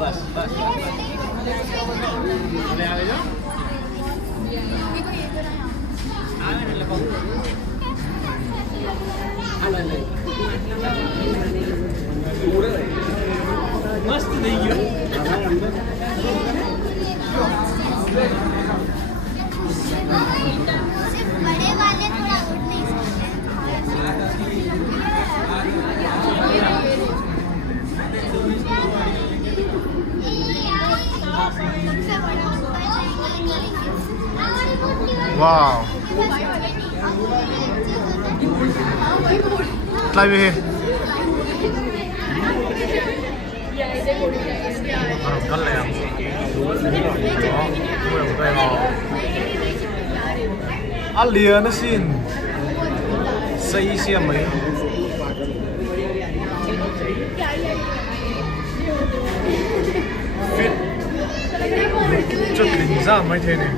बस बस मस्त नहीं गया बड़े वाले थोड़ा उठ नहीं सकते सबसे बड़ा Wow. Fly me here. Cắt lẻ. Đó, mua một cây bò. Ăn lìa nó xin. Xây xe mấy. Fit. Chất đỉnh ra mấy thế này.